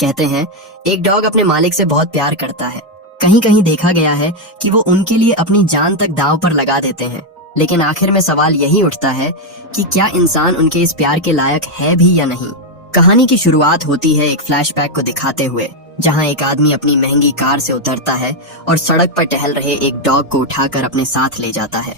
कहते हैं एक डॉग अपने मालिक से बहुत प्यार करता है। कहीं कहीं देखा गया है कि वो उनके लिए अपनी जान तक दांव पर लगा देते हैं। लेकिन आखिर में सवाल यही उठता है कि क्या इंसान उनके इस प्यार के लायक है भी या नहीं। कहानी की शुरुआत होती है एक फ्लैशबैक को दिखाते हुए, जहां एक आदमी अपनी महंगी कार से उतरता है और सड़क पर टहल रहे एक डॉग को उठाकर अपने साथ ले जाता है।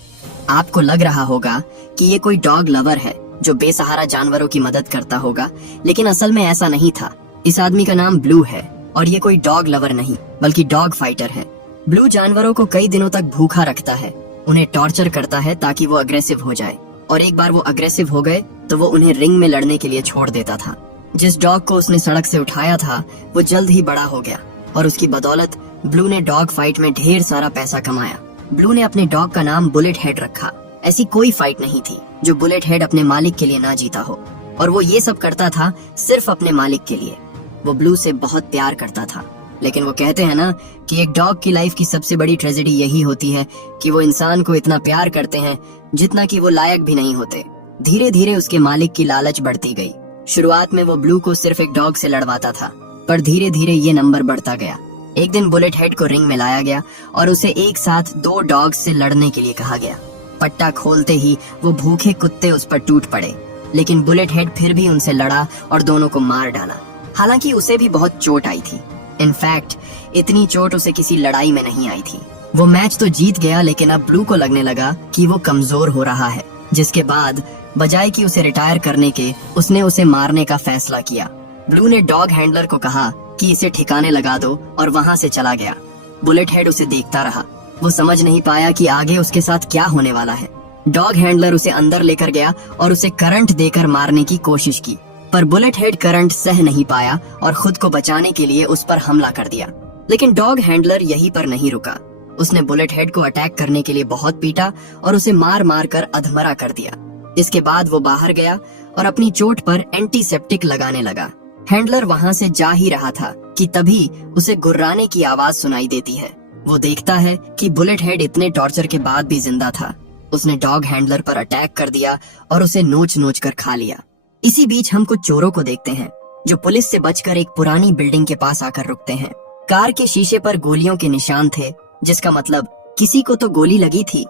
आपको लग रहा होगा कि ये कोई डॉग लवर है जो बेसहारा जानवरों की मदद करता होगा, लेकिन असल में ऐसा नहीं था। इस आदमी का नाम ब्लू है और ये कोई डॉग लवर नहीं बल्कि डॉग फाइटर है। ब्लू जानवरों को कई दिनों तक भूखा रखता है, उन्हें टॉर्चर करता है ताकि वो अग्रेसिव हो जाए, और एक बार वो अग्रेसिव हो गए तो वो उन्हें रिंग में लड़ने के लिए छोड़ देता था। जिस डॉग को उसने सड़क से उठाया था वो जल्द ही बड़ा हो गया और उसकी बदौलत ब्लू ने डॉग फाइट में ढेर सारा पैसा कमाया। ब्लू ने अपने डॉग का नाम बुलेट हेड रखा। ऐसी कोई फाइट नहीं थी जो बुलेट हेड अपने मालिक के लिए ना जीता हो, और वो ये सब करता था सिर्फ अपने मालिक के लिए। वो ब्लू से बहुत प्यार करता था, लेकिन वो कहते हैं ना कि एक डॉग की लाइफ की सबसे बड़ी ट्रेजेडी यही होती है कि वो इंसान को इतना प्यार करते हैं जितना कि वो लायक भी नहीं होते। धीरे धीरे उसके मालिक की लालच बढ़ती गई। शुरुआत में वो ब्लू को सिर्फ एक डॉग से लड़वाता था, पर धीरे धीरे ये नंबर बढ़ता गया। एक दिन बुलेट हेड को रिंग में लाया गया और उसे एक साथ 2 डॉग्स से लड़ने के लिए कहा गया। पट्टा खोलते ही वो भूखे कुत्ते उस पर टूट पड़े, लेकिन बुलेट हेड फिर भी उनसे लड़ा और दोनों को मार डाला। हालांकि उसे भी बहुत चोट आई थी। इनफैक्ट इतनी चोट उसे किसी लड़ाई में नहीं आई थी। वो मैच तो जीत गया, लेकिन अब ब्लू को लगने लगा कि वो कमजोर हो रहा है, जिसके बाद बजाय कि उसे रिटायर करने के उसने उसे मारने का फैसला किया। ब्लू ने डॉग हैंडलर को कहा कि इसे ठिकाने लगा दो और वहां से चला गया। बुलेट हेड उसे देखता रहा। वो समझ नहीं पाया कि आगे उसके साथ क्या होने वाला है। डॉग हैंडलर उसे अंदर लेकर गया और उसे करंट देकर मारने की कोशिश की, पर बुलेट हेड करंट सह नहीं पाया और खुद को बचाने के लिए उस पर हमला कर दिया। लेकिन डॉग हैंडलर यहीं पर नहीं रुका। उसने बुलेट हेड को अटैक करने के लिए बहुत पीटा और उसे मार मार कर अधमरा कर दिया। इसके बाद वो बाहर गया और अपनी चोट पर एंटीसेप्टिक लगाने लगा। हैंडलर वहां से जा ही रहा था कि तभी उसे गुर्राने की आवाज सुनाई देती है। वो देखता है कि बुलेट हेड इतने टॉर्चर के बाद भी जिंदा था। उसने डॉग हैंडलर पर अटैक कर दिया और उसे नोच नोच कर खा लिया। इसी बीच हम कुछ चोरों को देखते हैं जो पुलिस से बचकर एक पुरानी बिल्डिंग के पास आकर रुकते हैं। कार के शीशे पर गोलियों के निशान थे, जिसका मतलब किसी को तो गोली लगी थी।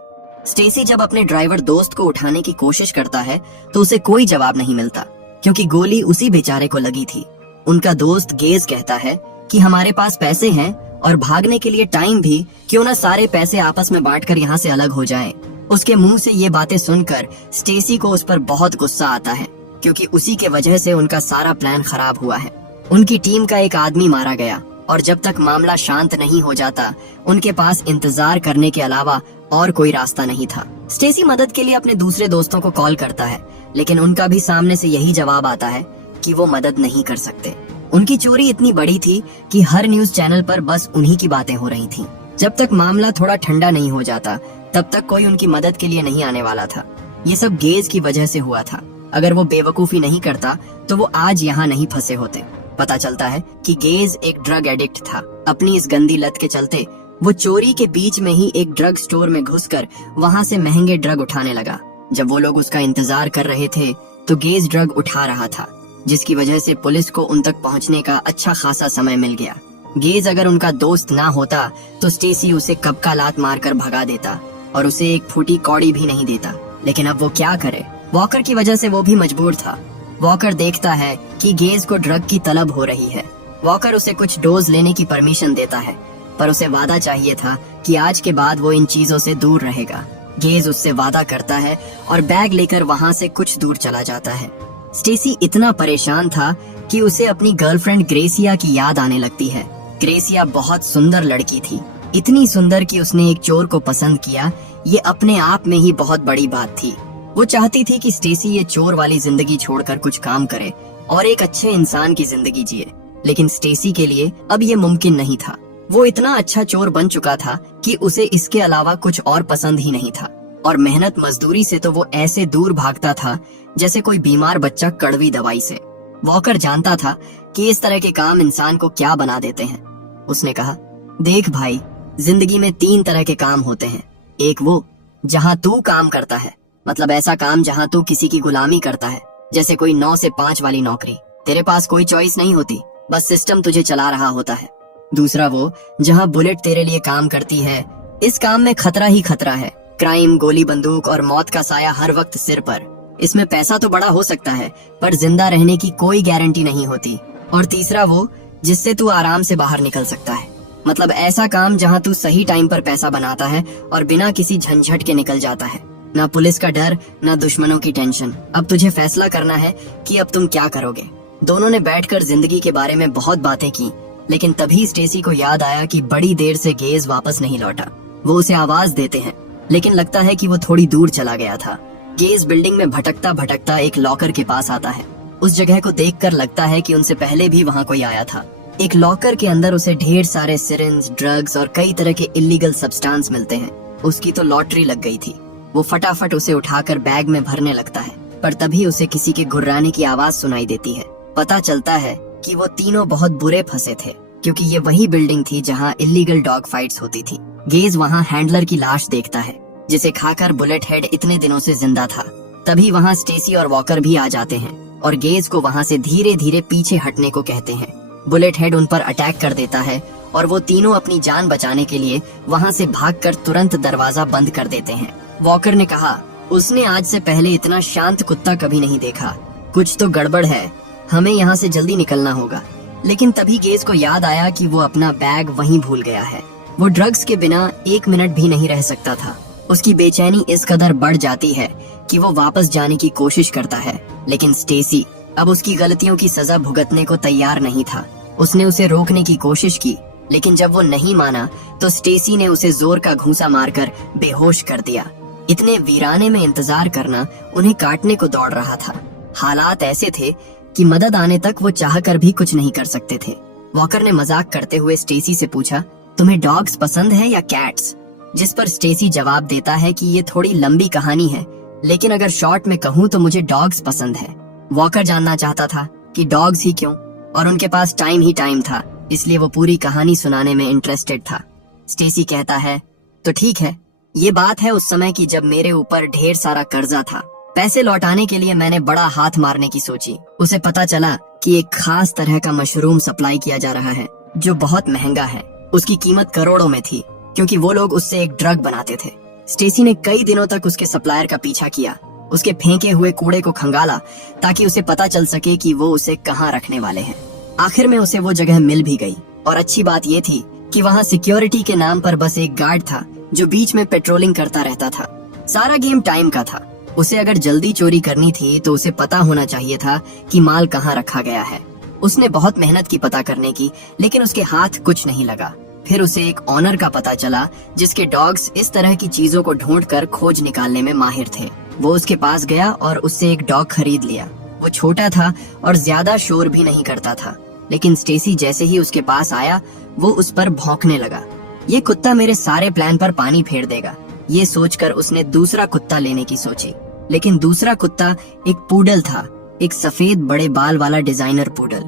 स्टेसी जब अपने ड्राइवर दोस्त को उठाने की कोशिश करता है तो उसे कोई जवाब नहीं मिलता, क्योंकि गोली उसी बेचारे को लगी थी। उनका दोस्त गेज कहता है कि हमारे पास पैसे हैं और भागने के लिए टाइम भी, क्यों ना सारे पैसे आपस में बांटकर यहाँ से अलग हो जाएं। उसके मुंह से ये बातें सुनकर स्टेसी को उस पर बहुत गुस्सा आता है, क्योंकि उसी के वजह से उनका सारा प्लान खराब हुआ है। उनकी टीम का एक आदमी मारा गया और जब तक मामला शांत नहीं हो जाता उनके पास इंतजार करने के अलावा और कोई रास्ता नहीं था। स्टेसी मदद के लिए अपने दूसरे दोस्तों को कॉल करता है, लेकिन उनका भी सामने से यही जवाब आता है कि वो मदद नहीं कर सकते। उनकी चोरी इतनी बड़ी थी कि हर न्यूज चैनल पर बस उन्हीं की बातें हो रही थी। जब तक मामला थोड़ा ठंडा नहीं हो जाता तब तक कोई उनकी मदद के लिए नहीं आने वाला था। ये सब गेज की वजह से हुआ था। अगर वो बेवकूफी नहीं करता तो वो आज यहाँ नहीं फंसे होते। पता चलता है कि गेज एक ड्रग एडिक्ट था। अपनी इस गंदी लत के चलते वो चोरी के बीच में ही एक ड्रग स्टोर में घुसकर वहां से महंगे ड्रग उठाने लगा। जब वो लोग उसका इंतजार कर रहे थे तो गेज ड्रग उठा रहा था, जिसकी वजह से पुलिस को उन तक पहुंचने का अच्छा खासा समय मिल गया। गेज अगर उनका दोस्त ना होता तो स्टेसी उसे कब का लात मारकर भगा देता और उसे एक फूटी कौड़ी भी नहीं देता। लेकिन अब वो क्या करे? वॉकर की वजह से वो भी मजबूर था। वॉकर देखता है कि गेज को ड्रग की तलब हो रही है। वॉकर उसे कुछ डोज लेने की परमिशन देता है, पर उसे वादा चाहिए था कि आज के बाद वो इन चीजों से दूर रहेगा। गेज उससे वादा करता है और बैग लेकर वहां से कुछ दूर चला जाता है। स्टेसी इतना परेशान था कि उसे अपनी गर्लफ्रेंड ग्रेसिया की याद आने लगती है। ग्रेसिया बहुत सुंदर लड़की थी, इतनी सुंदर कि उसने एक चोर को पसंद किया। ये अपने आप में ही बहुत बड़ी बात थी। वो चाहती थी कि स्टेसी ये चोर वाली जिंदगी छोड़कर कुछ काम करे और एक अच्छे इंसान की जिंदगी जिए, लेकिन स्टेसी के लिए अब ये मुमकिन नहीं था। वो इतना अच्छा चोर बन चुका था कि उसे इसके अलावा कुछ और पसंद ही नहीं था, और मेहनत मजदूरी से तो वो ऐसे दूर भागता था जैसे कोई बीमार बच्चा कड़वी दवाई से। वॉकर जानता था कि इस तरह के काम इंसान को क्या बना देते हैं। उसने कहा, देख भाई, जिंदगी में 3 तरह के काम होते हैं। एक वो जहाँ तू काम करता है, मतलब ऐसा काम जहाँ तू किसी की गुलामी करता है, जैसे कोई 9 से 5 वाली नौकरी। तेरे पास कोई चॉइस नहीं होती, बस सिस्टम तुझे चला रहा होता है। दूसरा वो जहाँ बुलेट तेरे लिए काम करती है। इस काम में खतरा ही खतरा है, क्राइम, गोली बंदूक और मौत का साया हर वक्त सिर पर। इसमें पैसा तो बड़ा हो सकता है पर जिंदा रहने की कोई गारंटी नहीं होती। और तीसरा वो जिससे तू आराम से बाहर निकल सकता है, मतलब ऐसा काम जहाँ तू सही टाइम पर पैसा बनाता है और बिना किसी झंझट के निकल जाता है। ना पुलिस का डर, ना दुश्मनों की टेंशन। अब तुझे फैसला करना है कि अब तुम क्या करोगे। दोनों ने बैठकर जिंदगी के बारे में बहुत बातें की, लेकिन तभी स्टेसी को याद आया कि बड़ी देर से गेज वापस नहीं लौटा। वो उसे आवाज देते हैं, लेकिन लगता है कि वो थोड़ी दूर चला गया था। गेज बिल्डिंग में भटकता भटकता एक लॉकर के पास आता है। उस जगह को देखकर लगता है कि उनसे पहले भी वहाँ कोई आया था। एक लॉकर के अंदर उसे ढेर सारे सिरिंज, ड्रग्स और कई तरह के इलीगल सब्सटेंस मिलते हैं। उसकी तो लॉटरी लग गई थी। वो फटाफट उसे उठाकर बैग में भरने लगता है, पर तभी उसे किसी के गुर्राने की आवाज सुनाई देती है। पता चलता है कि वो तीनों बहुत बुरे फंसे थे, क्योंकि ये वही बिल्डिंग थी जहाँ इलीगल डॉग फाइट्स होती थी। गेज वहाँ हैंडलर की लाश देखता है, जिसे खाकर बुलेट हेड इतने दिनों से जिंदा था। तभी वहाँ स्टेसी और वॉकर भी आ जाते हैं और गेज को वहाँ से धीरे धीरे पीछे हटने को कहते हैं। बुलेट हेड उन पर अटैक कर देता है और वो तीनों अपनी जान बचाने के लिए वहाँ से भागकर तुरंत दरवाजा बंद कर देते हैं। वॉकर ने कहा, उसने आज से पहले इतना शांत कुत्ता कभी नहीं देखा। कुछ तो गड़बड़ है, हमें यहाँ से जल्दी निकलना होगा। लेकिन तभी गेज को याद आया कि वो अपना बैग वहीं भूल गया है। वो ड्रग्स के बिना 1 मिनट भी नहीं रह सकता था। उसकी बेचैनी इस कदर बढ़ जाती है कि वो वापस जाने की कोशिश करता है, लेकिन स्टेसी अब उसकी गलतियों की सजा भुगतने को तैयार नहीं था। उसने उसे रोकने की कोशिश की, लेकिन जब वो नहीं माना तो स्टेसी ने उसे जोर का घूंसा मारकर बेहोश कर दिया। इतने वीराने में इंतजार करना उन्हें काटने को दौड़ रहा था। हालात ऐसे थे कि मदद आने तक वो चाहकर भी कुछ नहीं कर सकते थे। वॉकर ने मजाक करते हुए स्टेसी से पूछा, तुम्हें डॉग्स पसंद है या कैट्स? जिस पर स्टेसी जवाब देता है कि ये थोड़ी लंबी कहानी है, लेकिन अगर शॉर्ट में कहूँ तो मुझे डॉग्स पसंद है। वॉकर जानना चाहता था कि डॉग्स ही क्यों, और उनके पास टाइम ही टाइम था, इसलिए वो पूरी कहानी सुनाने में इंटरेस्टेड था। स्टेसी कहता है, तो ठीक है, ये बात है उस समय की जब मेरे ऊपर ढेर सारा कर्जा था। पैसे लौटाने के लिए मैंने बड़ा हाथ मारने की सोची। उसे पता चला कि एक खास तरह का मशरूम सप्लाई किया जा रहा है जो बहुत महंगा है। उसकी कीमत करोड़ों में थी, क्योंकि वो लोग उससे एक ड्रग बनाते थे। स्टेसी ने कई दिनों तक उसके सप्लायर का पीछा किया, उसके फेंके हुए कूड़े को खंगाला ताकि उसे पता चल सके कि वो उसे कहाँ रखने वाले हैं। आखिर में उसे वो जगह मिल भी गई, और अच्छी बात ये थी कि वहाँ सिक्योरिटी के नाम पर बस एक गार्ड था जो बीच में पेट्रोलिंग करता रहता था। सारा गेम टाइम का था। उसे अगर जल्दी चोरी करनी थी तो उसे पता होना चाहिए था कि माल कहाँ रखा गया है। उसने बहुत मेहनत की पता करने की, लेकिन उसके हाथ कुछ नहीं लगा। फिर उसे एक ऑनर का पता चला जिसके डॉग्स इस तरह की चीजों को ढूंढकर खोज निकालने में माहिर थे। वो उसके पास गया और उससे एक डॉग खरीद लिया। वो छोटा था और ज्यादा शोर भी नहीं करता था, लेकिन स्टेसी जैसे ही उसके पास आया वो उस पर भौंकने लगा। ये कुत्ता मेरे सारे प्लान पर पानी फेर देगा, ये सोचकर उसने दूसरा कुत्ता लेने की सोची। लेकिन दूसरा कुत्ता एक पूडल था, एक सफेद बड़े बाल वाला डिजाइनर पूडल।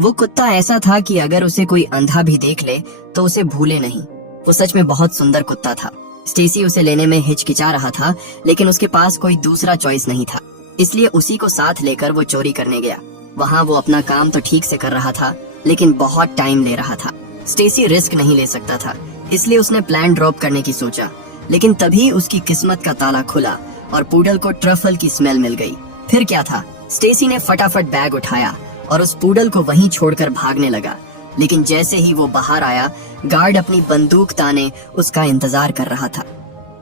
वो कुत्ता ऐसा था कि अगर उसे कोई अंधा भी देख ले तो उसे भूले नहीं। वो सच में बहुत सुंदर कुत्ता था। स्टेसी उसे लेने में हिचकिचा रहा था, लेकिन उसके पास कोई दूसरा चॉइस नहीं था, इसलिए उसी को साथ लेकर वो चोरी करने गया। वहाँ वो अपना काम तो ठीक से कर रहा था, लेकिन बहुत टाइम ले रहा था। स्टेसी रिस्क नहीं ले सकता था, इसलिए उसने प्लान ड्रॉप करने की सोचा। लेकिन तभी उसकी किस्मत का ताला खुला और पूडल को ट्रफल की स्मेल मिल गई। फिर क्या था, स्टेसी ने फटाफट बैग उठाया और उस पूडल को वहीं छोड़कर भागने लगा। लेकिन जैसे ही वो बाहर आया, गार्ड अपनी बंदूक ताने उसका इंतजार कर रहा था।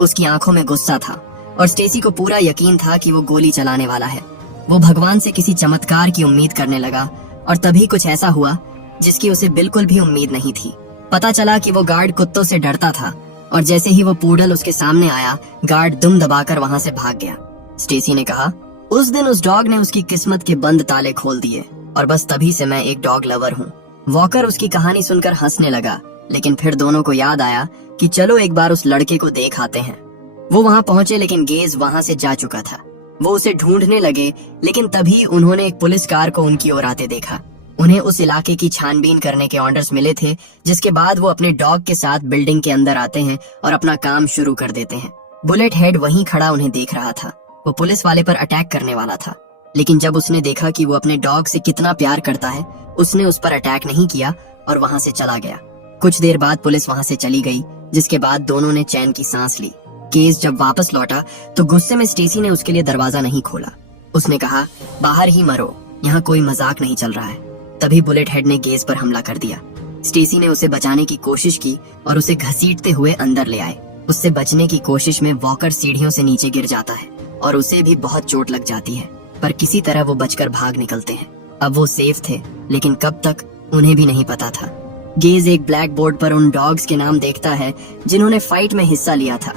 उसकी आंखों में गुस्सा था और स्टेसी को पूरा यकीन था कि वो गोली चलाने वाला है। वो भगवान से किसी चमत्कार की उम्मीद करने लगा, और तभी कुछ ऐसा हुआ जिसकी उसे बिल्कुल भी उम्मीद नहीं थी। पता चला कि वो गार्ड कुत्तों से डरता था, और जैसे ही वो पूडल उसके सामने आया, गार्ड दुम दबाकर वहाँ से भाग गया। स्टेसी ने कहा, उस दिन उस डॉग ने उसकी किस्मत के बंद ताले खोल दिए, और बस तभी से मैं एक डॉग लवर हूँ। वॉकर उसकी कहानी सुनकर हंसने लगा, लेकिन फिर दोनों को याद आया कि चलो एक बार उस लड़के को देख आते हैं। वो वहाँ पहुंचे, लेकिन गेज वहाँ से जा चुका था। वो उसे ढूंढने लगे, लेकिन तभी उन्होंने एक पुलिस कार को उनकी ओर आते देखा। उन्हें उस इलाके की छानबीन करने के ऑर्डर्स मिले थे, जिसके बाद वो अपने डॉग के साथ बिल्डिंग के अंदर आते हैं और अपना काम शुरू कर देते हैं। बुलेट हेड वहीं खड़ा उन्हें देख रहा था। वो पुलिस वाले पर अटैक करने वाला था। लेकिन जब उसने देखा कि वो अपने डॉग से कितना प्यार करता है, उसने उस पर अटैक नहीं किया और वहां से चला गया। कुछ देर बाद पुलिस वहां से चली गई, जिसके बाद दोनों ने चैन की सांस ली। गेज जब वापस लौटा तो गुस्से में स्टेसी ने उसके लिए दरवाजा नहीं खोला। उसने कहा, बाहर ही मरो, यहाँ कोई मजाक नहीं चल रहा है। तभी बुलेट हेड ने गेज पर हमला कर दिया। स्टेसी ने उसे बचाने की कोशिश की और उसे घसीटते हुए अंदर ले आए। उससे बचने की कोशिश में वॉकर सीढ़ियों से नीचे गिर जाता है और उसे भी बहुत चोट लग जाती है, पर किसी तरह वो बचकर भाग निकलते हैं। अब वो सेफ थे, लेकिन कब तक उन्हें भी नहीं पता था। गेज एक ब्लैक बोर्ड पर उन डॉग्स के नाम देखता है जिन्होंने फाइट में हिस्सा लिया था।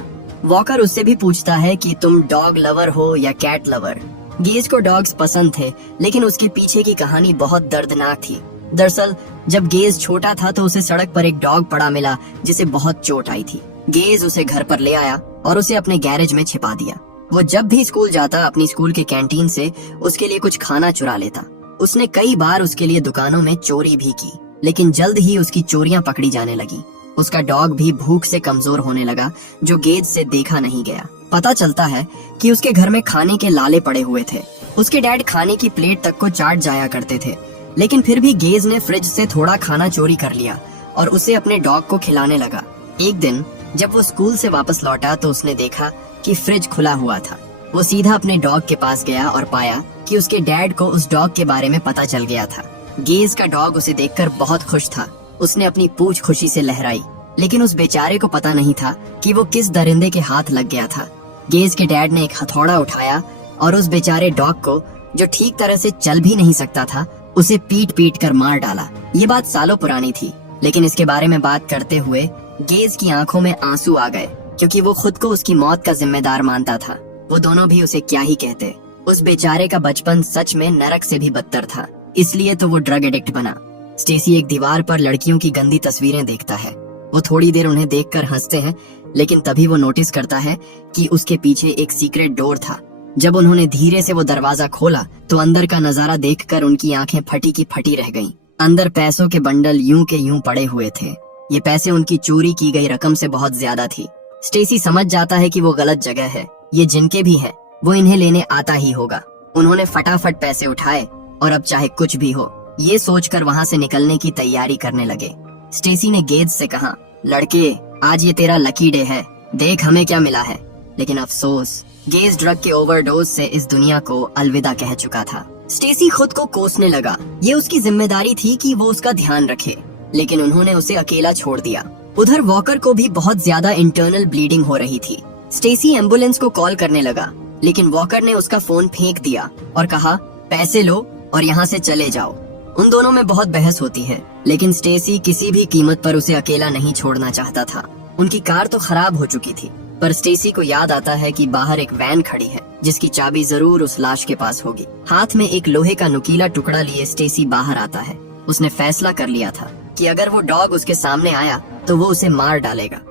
वॉकर उससे भी पूछता है कि तुम डॉग लवर हो या कैट लवर। गेज को डॉग्स पसंद थे, लेकिन उसके पीछे की कहानी बहुत दर्दनाक थी। दरअसल जब गेज छोटा था तो उसे सड़क पर एक डॉग पड़ा मिला जिसे बहुत चोट आई थी। गेज उसे घर पर ले आया और उसे अपने गैरेज में छिपा दिया। वो जब भी स्कूल जाता अपनी स्कूल के कैंटीन से उसके लिए कुछ खाना चुरा लेता। उसने कई बार उसके लिए दुकानों में चोरी भी की, लेकिन जल्द ही उसकी चोरियां पकड़ी जाने लगी। उसका डॉग भी भूख से कमजोर होने लगा, जो गेज से देखा नहीं गया। पता चलता है कि उसके घर में खाने के लाले पड़े हुए थे। उसके डैड खाने की प्लेट तक को चाट जाया करते थे, लेकिन फिर भी गेज ने फ्रिज से थोड़ा खाना चोरी कर लिया और उसे अपने डॉग को खिलाने लगा। एक दिन जब वो स्कूल से वापस लौटा तो उसने देखा कि फ्रिज खुला हुआ था। वो सीधा अपने डॉग के पास गया और पाया कि उसके डैड को उस डॉग के बारे में पता चल गया था। गेज का डॉग उसे देखकर बहुत खुश था। उसने अपनी पूंछ खुशी से लहराई, लेकिन उस बेचारे को पता नहीं था कि वो किस दरिंदे के हाथ लग गया था। गेज के डैड ने एक हथौड़ा उठाया और उस बेचारे डॉग को, जो ठीक तरह से चल भी नहीं सकता था, उसे पीट पीट कर मार डाला। ये बात सालों पुरानी थी, लेकिन इसके बारे में बात करते हुए गेज की आंखों में आंसू आ गए, क्योंकि वो खुद को उसकी मौत का जिम्मेदार मानता था। वो दोनों भी उसे क्या ही कहते। उस बेचारे का बचपन सच में नरक से भी बदतर था, इसलिए तो वो ड्रग एडिक्ट बना। स्टेसी एक दीवार पर लड़कियों की गंदी तस्वीरें देखता है। वो थोड़ी देर उन्हें देखकर हंसते हैं, लेकिन तभी वो नोटिस करता है कि उसके पीछे एक सीक्रेट डोर था। जब उन्होंने धीरे से वो दरवाजा खोला तो अंदर का नजारा देखकर उनकी आंखें फटी की फटी रह गईं। अंदर पैसों के बंडल यूं के यूं पड़े हुए थे। ये पैसे उनकी चोरी की गई रकम से बहुत ज्यादा थी। स्टेसी समझ जाता है कि वो गलत जगह है। ये जिनके भी है वो इन्हें लेने आता ही होगा। उन्होंने फटाफट पैसे उठाए और अब चाहे कुछ भी हो, ये सोचकर वहाँ से निकलने की तैयारी करने लगे। स्टेसी ने गेज से कहा, लड़के, आज ये तेरा लकी डे है, देख हमें क्या मिला है। लेकिन अफसोस, गेज ड्रग के ओवरडोज से इस दुनिया को अलविदा कह चुका था। स्टेसी खुद को कोसने लगा। ये उसकी जिम्मेदारी थी कि वो उसका ध्यान रखे, लेकिन उन्होंने उसे अकेला छोड़ दिया। उधर वॉकर को भी बहुत ज्यादा इंटरनल ब्लीडिंग हो रही थी। स्टेसी एम्बुलेंस को कॉल करने लगा, लेकिन वॉकर ने उसका फोन फेंक दिया और कहा, पैसे लो और यहाँ से चले जाओ। उन दोनों में बहुत बहस होती है, लेकिन स्टेसी किसी भी कीमत पर उसे अकेला नहीं छोड़ना चाहता था। उनकी कार तो खराब हो चुकी थी, पर स्टेसी को याद आता है कि बाहर एक वैन खड़ी है जिसकी चाबी जरूर उस लाश के पास होगी। हाथ में एक लोहे का नुकीला टुकड़ा लिए स्टेसी बाहर आता है। उसने फैसला कर लिया था कि अगर वो डॉग उसके सामने आया तो वो उसे मार डालेगा।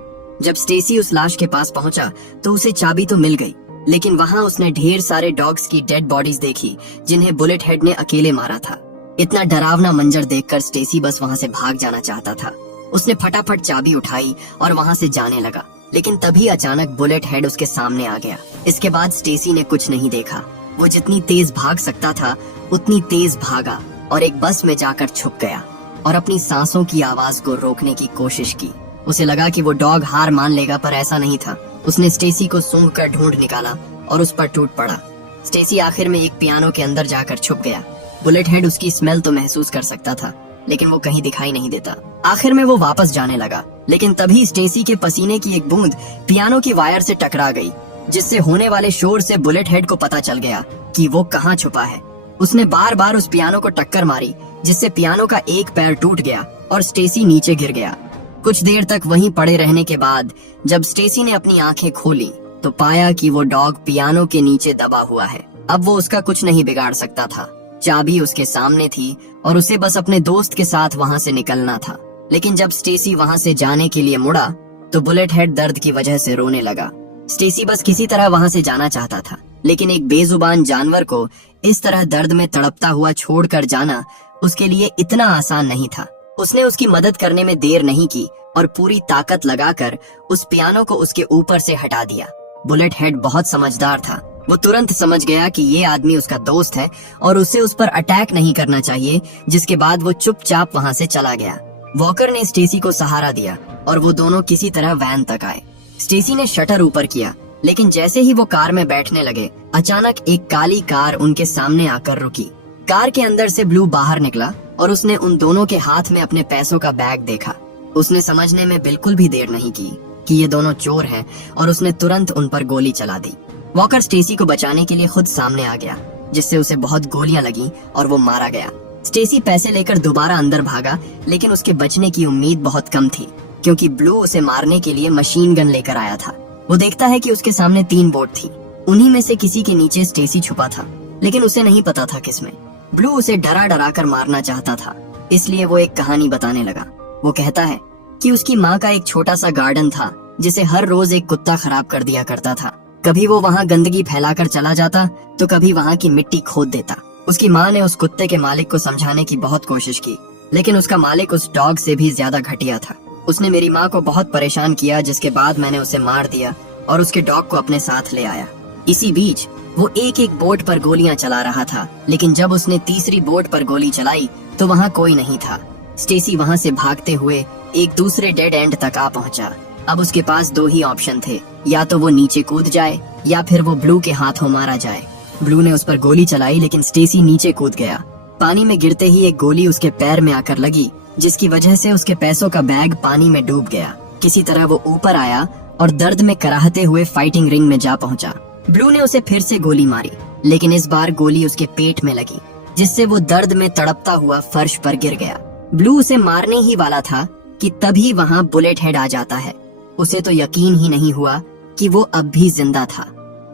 जब स्टेसी उस लाश के पास पहुंचा तो उसे चाबी तो मिल गई, लेकिन वहाँ उसने ढेर सारे डॉग्स की डेड बॉडीज देखी जिन्हें बुलेट हेड ने अकेले मारा था। इतना डरावना मंजर देखकर स्टेसी बस वहाँ से भाग जाना चाहता था। उसने फटाफट चाबी उठाई और वहाँ से जाने लगा, लेकिन तभी अचानक बुलेट हेड उसके सामने आ गया। इसके बाद स्टेसी ने कुछ नहीं देखा। वो जितनी तेज भाग सकता था उतनी तेज भागा और एक बस में जाकर छुप गया और अपनी सांसों की आवाज को रोकने की कोशिश की। उसे लगा कि वो डॉग हार मान लेगा, पर ऐसा नहीं था। उसने स्टेसी को सूंघ कर ढूंढ निकाला और उस पर टूट पड़ा। स्टेसी आखिर में एक पियानो के अंदर जाकर छुप गया। बुलेट हेड उसकी स्मेल तो महसूस कर सकता था, लेकिन वो कहीं दिखाई नहीं देता। आखिर में वो वापस जाने लगा, लेकिन तभी स्टेसी के पसीने की एक बूंद पियानो की वायर से टकरा गई, जिससे होने वाले शोर से बुलेट हेड को पता चल गया कि वो कहाँ छुपा है। उसने बार बार उस पियानो को टक्कर मारी, जिससे पियानो का एक पैर टूट गया और स्टेसी नीचे गिर गया। कुछ देर तक वहीं पड़े रहने के बाद जब स्टेसी ने अपनी आंखें खोली तो पाया कि वो डॉग पियानो के नीचे दबा हुआ है। अब वो उसका कुछ नहीं बिगाड़ सकता था। चाबी उसके सामने थी और उसे बस अपने दोस्त के साथ वहाँ से निकलना था। लेकिन जब स्टेसी वहाँ से जाने के लिए मुड़ा तो बुलेट हेड दर्द की वजह से रोने लगा। स्टेसी बस किसी तरह वहाँ से जाना चाहता था, लेकिन एक बेजुबान जानवर को इस तरह दर्द में तड़पता हुआ छोड़कर जाना उसके लिए इतना आसान नहीं था। उसने उसकी मदद करने में देर नहीं की और पूरी ताकत लगाकर उस पियानो को उसके ऊपर से हटा दिया। बुलेट हेड बहुत समझदार था। वो तुरंत समझ गया कि ये आदमी उसका दोस्त है और उसे उस पर अटैक नहीं करना चाहिए, जिसके बाद वो चुपचाप वहाँ से चला गया। वॉकर ने स्टेसी को सहारा दिया और वो दोनों किसी तरह वैन तक आए। स्टेसी ने शटर ऊपर किया, लेकिन जैसे ही वो कार में बैठने लगे, अचानक एक काली कार उनके सामने आकर रुकी। कार के अंदर से ब्लू बाहर निकला और उसने उन दोनों के हाथ में अपने पैसों का बैग देखा। उसने समझने में बिल्कुल भी देर नहीं की कि ये दोनों चोर हैं और उसने तुरंत उन पर गोली चला दी। वॉकर स्टेसी को बचाने के लिए खुद सामने आ गया, जिससे उसे बहुत गोलियां लगी और वो मारा गया। स्टेसी पैसे लेकर दोबारा अंदर भागा, लेकिन उसके बचने की उम्मीद बहुत कम थी, क्योंकि ब्लू उसे मारने के लिए मशीन गन लेकर आया था। वो देखता है कि उसके सामने 3 बोट थी। उन्हीं में से किसी के नीचे स्टेसी छुपा था, लेकिन उसे नहीं पता था किसमें। ब्लू उसे डरा डरा कर मारना चाहता था, इसलिए वो एक कहानी बताने लगा। वो कहता है कि उसकी माँ का एक छोटा सा गार्डन था, जिसे हर रोज एक कुत्ता खराब कर दिया करता था। कभी वो वहाँ गंदगी फैलाकर चला जाता, तो कभी वहाँ की मिट्टी खोद देता। उसकी माँ ने उस कुत्ते के मालिक को समझाने की बहुत कोशिश की, लेकिन उसका मालिक उस डॉग से भी ज्यादा घटिया था। उसने मेरी माँ को बहुत परेशान किया, जिसके बाद मैंने उसे मार दिया और उसके डॉग को अपने साथ ले आया। इसी बीच वो एक एक बोट पर गोलियां चला रहा था, लेकिन जब उसने तीसरी बोट पर गोली चलाई तो वहाँ कोई नहीं था। स्टेसी वहाँ से भागते हुए एक दूसरे डेड एंड तक आ पहुँचा। अब उसके पास 2 ही ऑप्शन थे, या तो वो नीचे कूद जाए या फिर वो ब्लू के हाथों मारा जाए। ब्लू ने उस पर गोली चलाई, लेकिन स्टेसी नीचे कूद गया। पानी में गिरते ही एक गोली उसके पैर में आकर लगी, जिसकी वजह से उसके पैसों का बैग पानी में डूब गया। किसी तरह वो ऊपर आया और दर्द में कराहते हुए फाइटिंग रिंग में जा पहुंचा। ब्लू ने उसे फिर से गोली मारी, लेकिन इस बार गोली उसके पेट में लगी, जिससे वो दर्द में तड़पता हुआ फर्श पर गिर गया। ब्लू उसे मारने ही वाला था कि तभी वहाँ बुलेट हेड आ जाता है। उसे तो यकीन ही नहीं हुआ कि वो अब भी जिंदा था।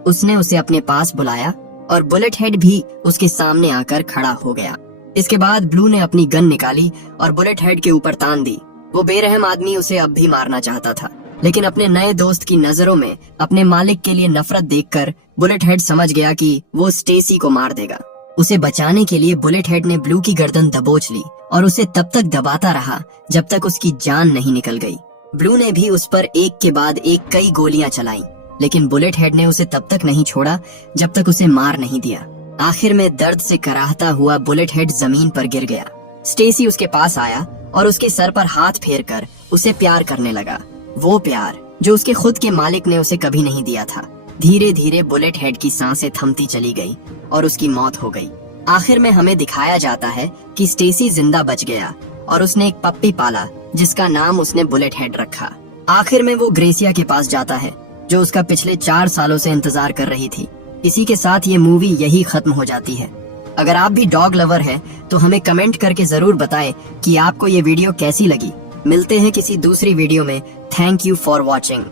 उसने उसे अपने पास बुलाया और बुलेट हेड भी उसके सामने आकर खड़ा हो गया। इसके बाद ब्लू ने अपनी गन निकाली और बुलेट हेड के ऊपर तान दी। वो बेरहम आदमी उसे अब भी मारना चाहता था, लेकिन अपने नए दोस्त की नजरों में अपने मालिक के लिए नफरत देखकर बुलेट हेड समझ गया कि वो स्टेसी को मार देगा। उसे बचाने के लिए बुलेट हेड ने ब्लू की गर्दन दबोच ली और उसे तब तक दबाता रहा जब तक उसकी जान नहीं निकल गई। ब्लू ने भी उस पर एक के बाद एक कई गोलियां चलाई, लेकिन बुलेट हेड ने उसे तब तक नहीं छोड़ा जब तक उसे मार नहीं दिया। आखिर में दर्द से कराहता हुआ बुलेट हेड जमीन पर गिर गया। स्टेसी उसके पास आया और उसके सर पर हाथ फेरकर उसे प्यार करने लगा, वो प्यार जो उसके खुद के मालिक ने उसे कभी नहीं दिया था। धीरे धीरे बुलेट हेड की सांसें थमती चली गई और उसकी मौत हो गई। आखिर में हमें दिखाया जाता है कि स्टेसी जिंदा बच गया और उसने एक पप्पी पाला, जिसका नाम उसने बुलेट हेड रखा। आखिर में वो ग्रेसिया के पास जाता है, जो उसका पिछले 4 सालों से इंतजार कर रही थी। इसी के साथ ये मूवी यही खत्म हो जाती है। अगर आप भी डॉग लवर हैं तो हमें कमेंट करके जरूर बताएं कि आपको ये वीडियो कैसी लगी। मिलते हैं किसी दूसरी वीडियो में। Thank you for watching.